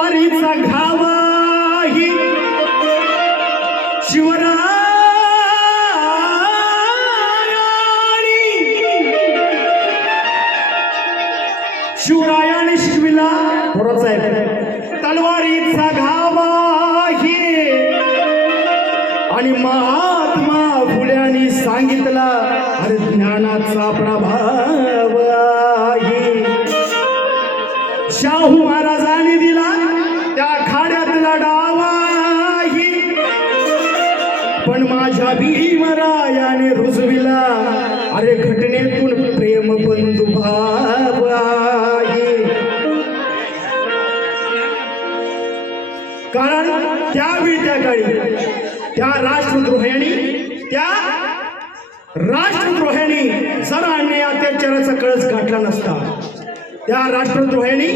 तलवारीचा घावाही शिवरायाने शिकविला थोडाच आहे तलवारीचा घावाही आणि महात्मा फुल्यानी सांगितला अरे ज्ञानाचा प्रभाव आहे. शाहू महाराजांनी दिला त्या खाड्यातला डावाही पण माझ्या भीमरायाने रुजविला अरे घटनेतून प्रेम बंधुभाव आहे. कारण त्यावेळी त्या काळी त्या राष्ट्रद्रोह्यांनी जर अन्याय अत्याचाराचा कळस गाठला नसता, त्या राष्ट्रद्रोह्यांनी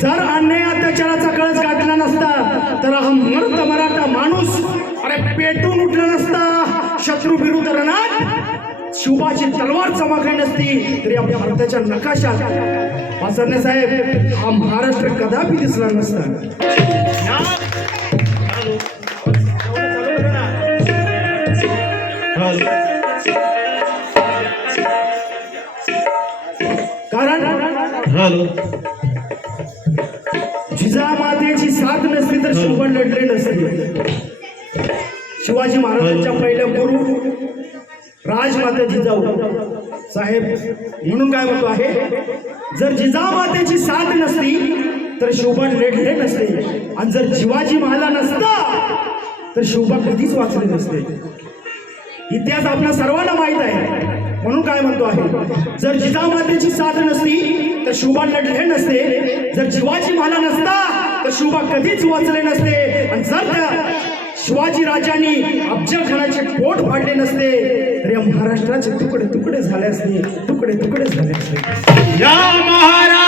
जर अन्याय अत्याचाराचा कळस गाठला नसता तर हा मर्द मराठा माणूस अरे पेटून उठला नसता. शत्रू विरुद्ध रणात शिवबाची तलवार चमकली नसती तरी आपल्या भारताच्या नकाशात वासरणे साहेब हा महाराष्ट्र कदापि दिसला नसता. कारण जिजामातेची साथ नसती तर शिवबा लढले नसते. शिवाजी महाराजांच्या पहिल्या गुरु राजमाता जिजाऊ साहेब म्हणून काय म्हणतो आहे जर जिजामातेची साथ नसती तर शिवबा लढले नसते आणि जर शिवाजी महाराज नसता तर शिवबा कधीच वाचले नसते. इतिहास आपल्या सर्वांना माहित आहे. म्हणून काय म्हणतो आहे जर जिजामातेची साथ नसती तर शिवबा लढले नसते, जर शिवाजी महाराज नसता तर शिवबा कधीच वाचले नसते आणि जर त्या शिवाजी राजांनी अफजल खानाचे पोट फाडले नसते तर या महाराष्ट्राचे तुकडे तुकडे झाले असते, तुकडे तुकडे झाले असते. या महाराष्ट्राचे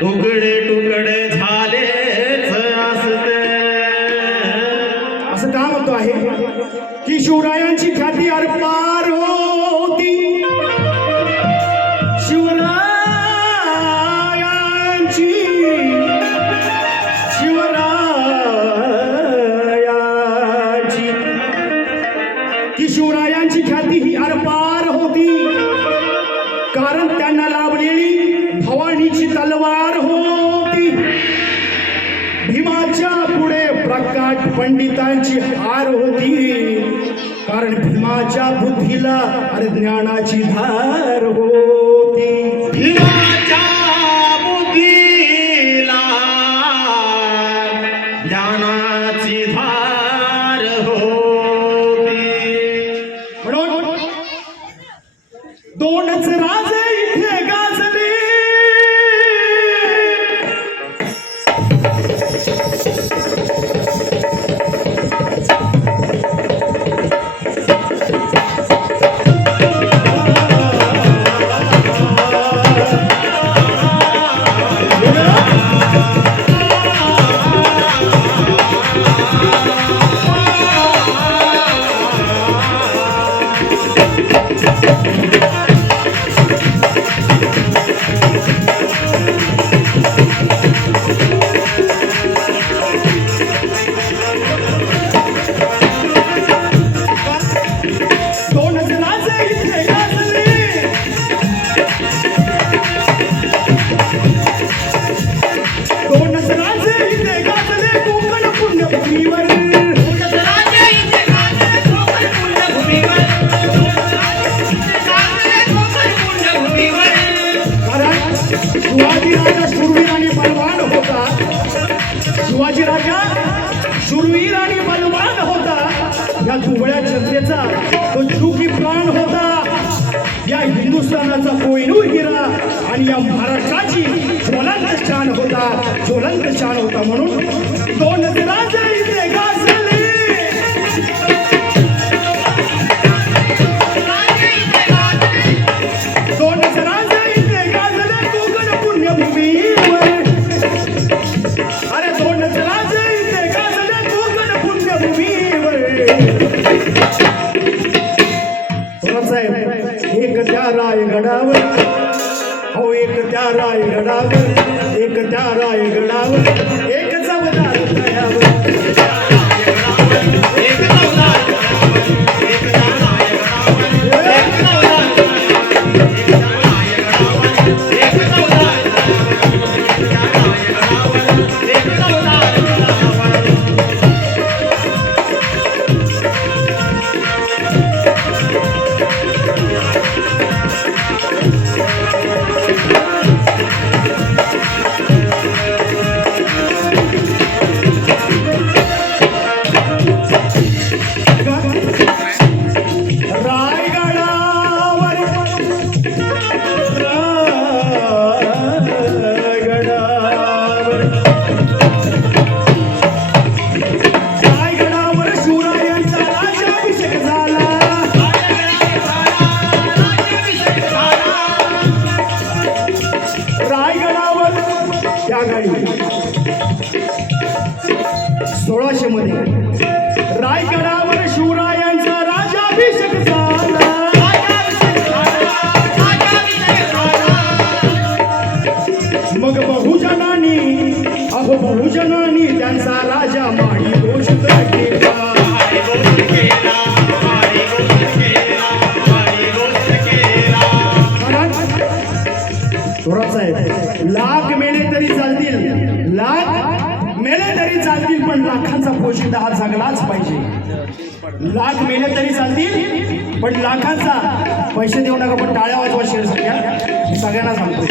तुकडे तुकडे झालेच असते. असं का म्हणतो आहे की शिवरायांची ख्याती अरपार होती. शिवरायांची ख्याती ही अरपार होती कारण त्यांना लाभलेली भवानीची तलवार होती. भीमाच्या पुढे प्रकाट पंडितांची हार होती कारण भीमाच्या बुद्धीला अरे ज्ञानाची धार होती. भीमाच्या बुद्धीला ज्ञानाची धार होती. म्हणून दोनच राजे इथे गाजले. शिवाजी राजा शूरवीर आणि बलवान होता. या दुबळ्या जनतेचा तो चुकी प्राण होता. या हिंदुस्थानाचा कोहिनूर हिरा आणि या महाराष्ट्राची ज्वलंत शान होता, ज्वलंत शान होता. म्हणून दोन राजे इथे गाजले. दोन राजे इथे गाजले कोकण पुण्यभूमीवर. अरे दोन राजे इथे गाजले कोकण पुण्यभूमीवर. साहेब एक त्या रायगडावर, हो एक त्या रायगडावर एक त्या रायगडावर एक चवदार तळ्यावर त्या गाडी 1600 मध्ये रायगडावर शिवरायांचा राज्याभिषेक झाला मग बहुजनांनी त्यांचा राजा माडी घोषित केला थोडासा आहे लाख मेले तरी चालतील पण लाखांचा पोशिंदा हा जगलाच पाहिजे लाख मेले तरी चालतील पण लाखांचा पैसे देऊ नका पण टाळ्या वाजवा शेअर सगळ्यांना सांगतो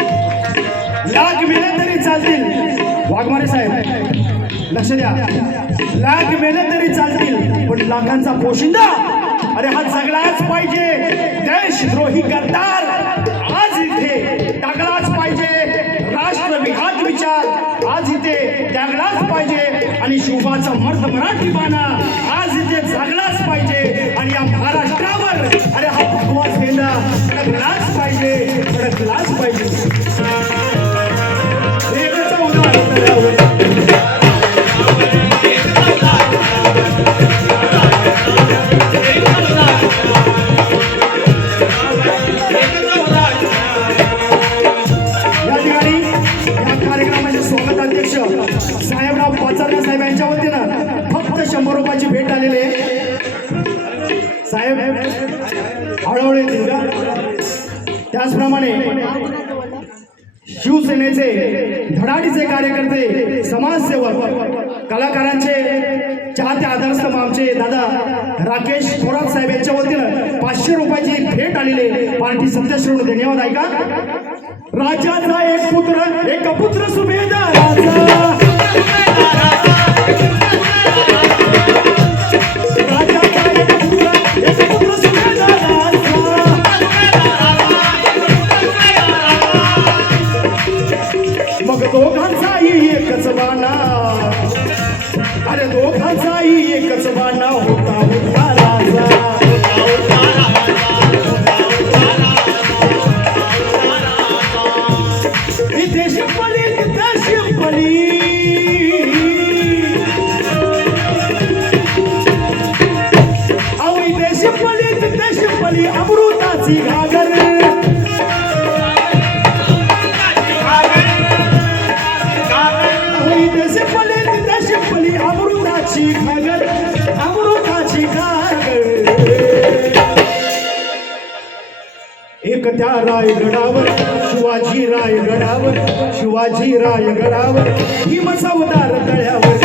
लाख मेले तरी चालतील वाघमारे साहेब लक्ष द्या लाख मेले तरी चालतील पण लाखांचा पोशिंदा अरे हा जगलाच पाहिजे देशद्रोही गद्दार आज इथे टाकलाच पाहिजे राष्ट्रविघात विचार आज इथे त्यागलाच पाहिजे आणि शिवबाचा मर्द मराठी बाणा आज इथे जगलाच पाहिजे आणि या महाराष्ट्रावर अरे हा भगवा झेंडा फडकलाच पाहिजे देवाचा उदाहरण साहेबराव पाचारकर साहेब यांच्या वतीनं फक्त 100 रुपयाची भेट आलेली आहे साहेब हळूहळू येतील का त्याचप्रमाणे शिवसेनेचे धडाडीचे कार्यकर्ते समाजसेवक कलाकारांचे चाहते आदर्शतम आमचे दादा राकेश थोरात साहेब यांच्या वतीनं 500 रुपयाची भेट आलेली आहे पार्टी सत्याश्रवण धन्यवाद ऐका राजाचा एक पुत्र सुभेदाराचा मग दोघांचाही एकच बाणा अरे दोघांचाही एकच बाणा होता राजा अमृताची घागर अमृताची घागर एक त्या रायगडावर शिवाजी रायगडावर हिमसवदार तळ्यावर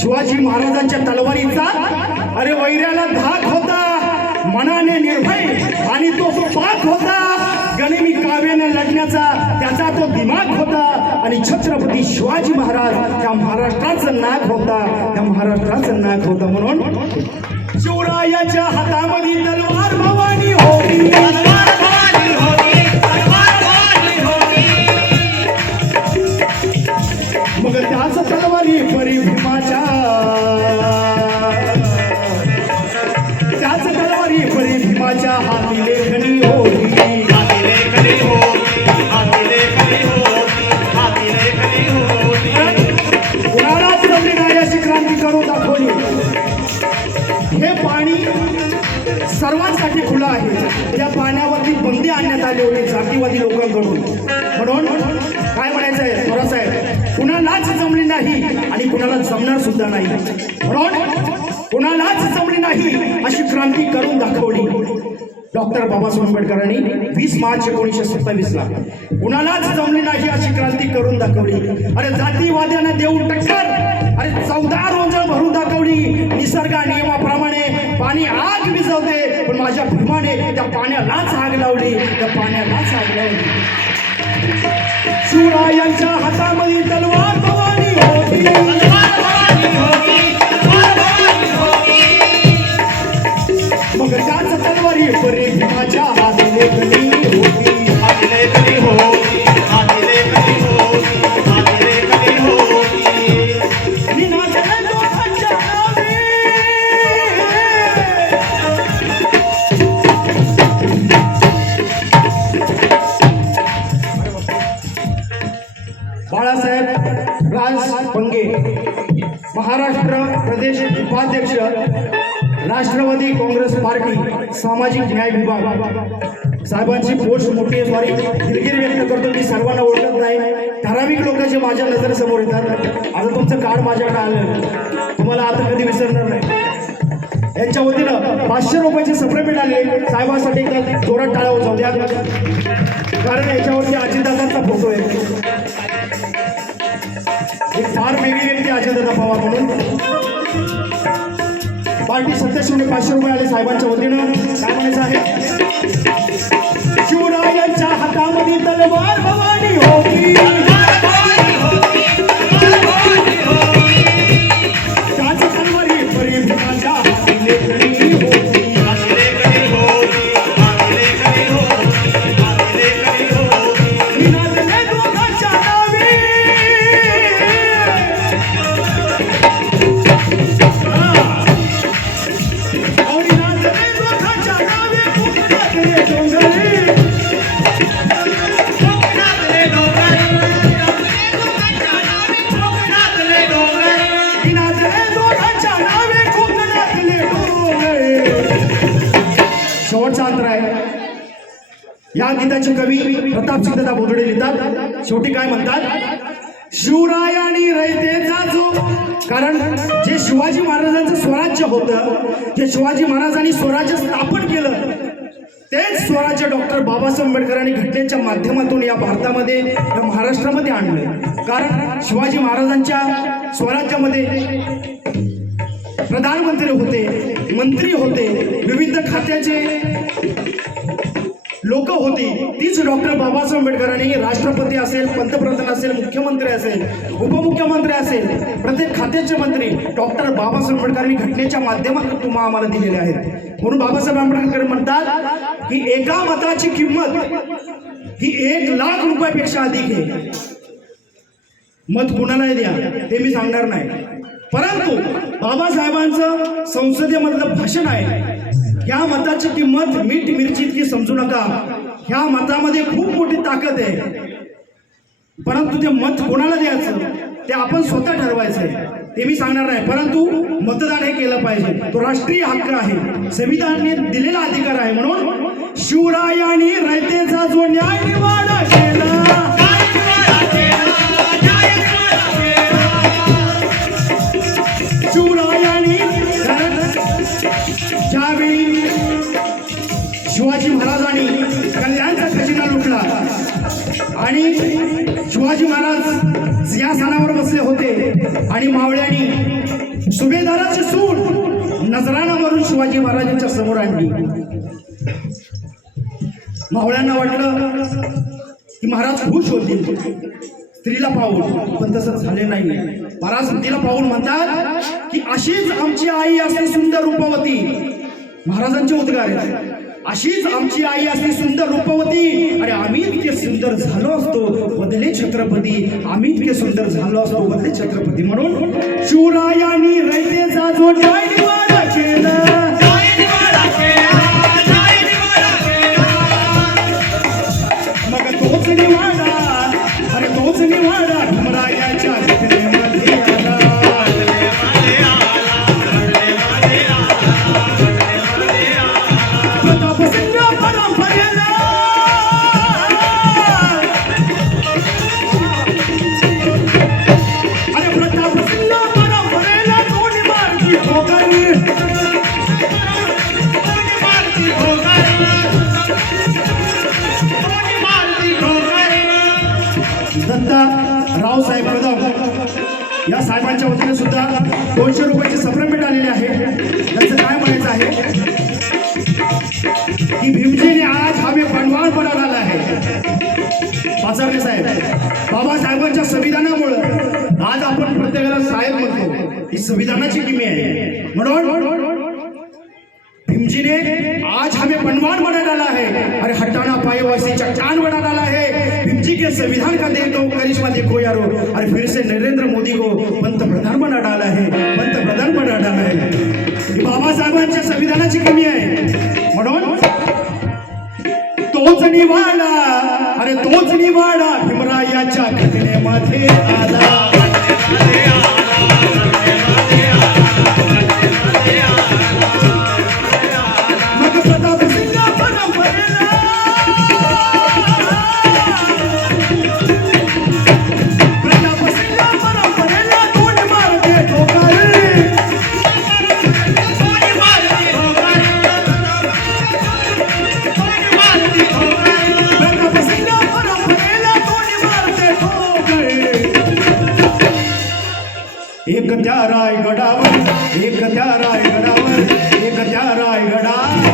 शिवाजी महाराजांच्या तलवारीचा अरे वैऱ्याला धाक होता, मनाने निर्भय आणि तो पाक होता. गनिमी काव्याने लढण्याचा त्याचा तो दिमाग होता. आणि छत्रपती शिवाजी महाराज त्या महाराष्ट्राचं नाक होता, त्या महाराष्ट्राचं नाक होता. म्हणून शिवरायाच्या हातामध्ये तलवार भवानी होती, तलवार भवानी होती, तलवार भवानी होती. मग त्याच तलवारी परी भीमाच्या, त्याच तलवारी परी भीमाच्या हाती लेखणी होती. हाती लेखणी होती, हाती लेखणी होती, हाती लेखणी होती. कुणालाच जमली नाही अशी क्रांती करून दाखवली. हे पाणी सर्वांसाठी खुलं आहे. त्या पाण्यावरती बंदी आणण्यात आली होती जातीवादी लोकांकडून. म्हणून काय म्हणायचं आहे थोरासाहेब, कुणालाच जमली नाही आणि कुणाला जमणार सुद्धा नाही. म्हणून कुणालाच जमली नाही अशी क्रांती करून दाखवली डॉक्टर बाबासाहेब आंबेडकरांनी 20 मार्च 1927 ला. कुणालाच जमली नाही अशी क्रांती करून दाखवली. अरे जातीवाद्यांना देऊन टक्कर, अरे 14 रोंजळ भरून दाखवली. निसर्ग नियमाप्रमाणे पाणी आग विझवते, पण माझ्या भीमाने त्या पाण्यालाच आग लावली, त्या पाण्यालाच आग लावली. शिवरायांच्या हातामध्ये तलवार भवानी होती, तलवार भवानी होती, तलवार भवानी होती. मग त्याच तलवारी परी भीमाच्या हाती लेखणी होती. हाती लेखणी होती, हाती लेखणी होती, हाती लेखणी होती. निनादले दोघांच्या नावे, बाळासाहेब राज पंगे, महाराष्ट्र प्रदेश उपाध्यक्ष, राष्ट्रवादी काँग्रेस पार्टी, सामाजिक न्याय विभाग. साहेबांची पोस्ट मोठी आहे. सॉरी, दिलगिरी व्यक्त करतो की सर्वांना ओळखत नाही. ठराविक लोकांचे माझ्या नजरेसमोर येतात. आता तुमचं कार्ड माझ्याकडे आलं, तुम्हाला आता कधी विसरणार नाही. यांच्या वतीनं 500 रुपयाचे सप्लिमेंट आले. साहेबांसाठी एकदा जोरात टाळ्या वाजवू द्या, कारण याच्यावरती अजितदादांचा फोटो आहे. एक फार वेगळी व्यक्ती अजितदादा पवार म्हणून. पार्टी सदस्यांनी 500 रुपये आले साहेबांच्या वतीनं. काय म्हणायचं आहे, शिवरायांच्या हातामध्ये तलवार भवानी होती, तलवार भवानी होती, तलवार भवानी होती. त्याच तलवारी परी भीमाच्या हाती लेखणी होती. हाती लेखणी होती, हाती लेखणी होती, हाती लेखणी होती. निनादले दोघांच्या नावे, निनादले दोघांच्या नावे, कोकणातले डोंगरे, कोकणातले डोंगर, कोकणातले डोंगर. निनादले दोघांच्या नावे, कोकणातले डोंगरे. शेवटचा अंतर आहे. या गीताचे कवी प्रतापसिंहदादा बोधडे लिहितात. शेवटी काय म्हणतात, शिवरायानी रयतेचा जो, कारण जे शिवाजी महाराजांचं स्वराज्य होतं, ते शिवाजी महाराजांनी स्वराज्य स्थापन केलं, तेच स्वराज्य डॉक्टर बाबासाहेब आंबेडकरांनी घटनेच्या माध्यमातून या भारतामध्ये, या महाराष्ट्रामध्ये आणलं. कारण शिवाजी महाराजांच्या स्वराज्यामध्ये प्रधानमंत्री होते, मंत्री होते, विविध खात्याचे लोक होती. तीच डॉक्टर बाबासाहेब आंबेडकरांनी राष्ट्रपती असेल, पंतप्रधान असेल, मुख्यमंत्री असेल, उपमुख्यमंत्री असेल, प्रत्येक खात्याचे मंत्री डॉक्टर बाबासाहेब आंबेडकरांनी घटनेच्या माध्यमातून तुम्हा आम्हाला दिलेले आहेत. म्हणून बाबासाहेब आंबेडकर म्हणतात की एका मताची किंमत ही 1,00,000 रुपयापेक्षा अधिक आहे. मत कुणालाही द्या ते मी सांगणार नाही, परंतु बाबासाहेबांचं संसदेमधलं भाषण आहे, ह्या मताची किंमत मीठ मिरची इतकी समजू नका. ह्या मतामध्ये खूप मोठी ताकद आहे, परंतु ते मत कोणाला द्यायचं ते आपण स्वतः ठरवायचंय, ते मी सांगणार नाही. परंतु मतदान हे केलं पाहिजे, तो राष्ट्रीय हक्क आहे, संविधानाने दिलेला अधिकार आहे. म्हणून शिवरायांनी रयतेचा जो न्याय निवाडा केला, शिवरायांनी ज्यावेळी शिवाजी महाराजांनी कल्याणचा खजिना लुटला आणि शिवाजी महाराज सिंहासनावर बसले होते आणि मावळ्यांनी सुभेदाराची सूट नजराणा मारून शिवाजी महाराजांच्या समोर आणली. मावळ्यांना वाटलं की महाराज खुश होतील स्त्रीला पाहून, पण तसं झाले नाही. महाराज स्त्रीला पाहून म्हणतात की अशीच आमची आई असते सुंदर रूपवती. महाराजांचे उद्गार आहेत. अशीच आमची आई असते सुंदर रूपवती आणि आम्ही इतके सुंदर झालो असतो बदले छत्रपती. आम्ही इतके सुंदर झालो असतो बदले छत्रपती. म्हणून शिवरायांनी रयतेचा जो टाळीवाडा केला, मग तोच निवाडा, अरे तोच निवाडा भीमरायाच्या घटनेमध्ये आला. प्रतापसिंह परंपरेला, अरे प्रतापसिंह परंपरेला कोणी मारती ठोकरी, दत्ता रावसाहेब कदम या साहेबांच्या वतीने सुद्धा 200 रुपयाची सप्रेमेंट आलेली आहे. त्यांचं काय म्हणायचं आहे की भीमजीने आज हवे बनवार बनवला आहे. पाचारणे साहेब, बाबासाहेबांच्या संविधानामुळं आज आपण प्रत्येकाला साहेब म्हणतो. ही संविधानाची किमी आहे. म्हणून भीमजीने आज हमें बनवार बना डाला है. अरे हटाना पाए वैसे चट्टान बना डाला है. भीमजी के संविधान का देखो करिश्मा देखो यारो. अरे फिर से नरेंद्र मोदी को पंतप्रधान बना डाला है, पंतप्रधान बना डाला है. बाबासाहेबांच्या संविधानाची कमी आहे. म्हणून तोच निवाडा, अरे तोच निवाडा भीमरायाच्या घटनेमध्ये आला. एक त्या रायगडावर, एक त्या रायगडावर, एक त्या रायगडावर,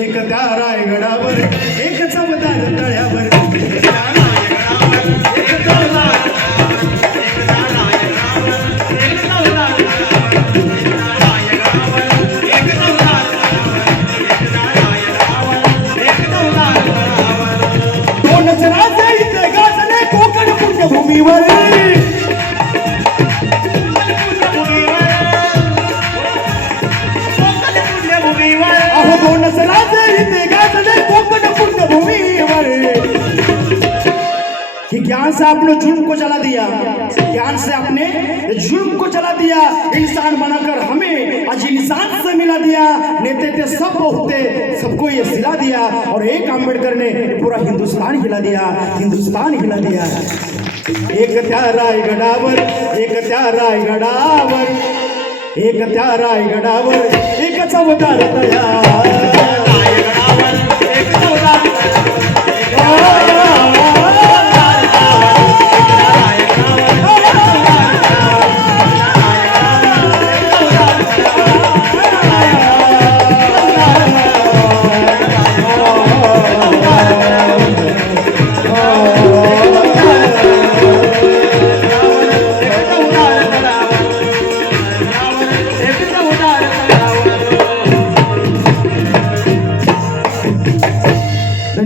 एक त्या रायगडावर, एक चमदार तळ्यावर, दोनच राजे इथे गाजले कोकण पुण्यभूमीवर. दोनच राजे इथे गाजले कोकण पुण्यभूमीवर. कि ज्ञान से आपने जुल्म को जला दिया, ज्ञान से आपने जुल्म को जला दिया. इंसान बनाकर हमें आज इंसान से मिला दिया. नेते थे सब होते, सबको ये सिला दिया. और एक आंबेडकर ने पूरा हिंदुस्तान हिला दिया, हिंदुस्तान हिला दिया. एक त्या रायगडावर, एक त्या रायगडावर, एक त्या रायगडावर, एक चमदार तळ्यावर,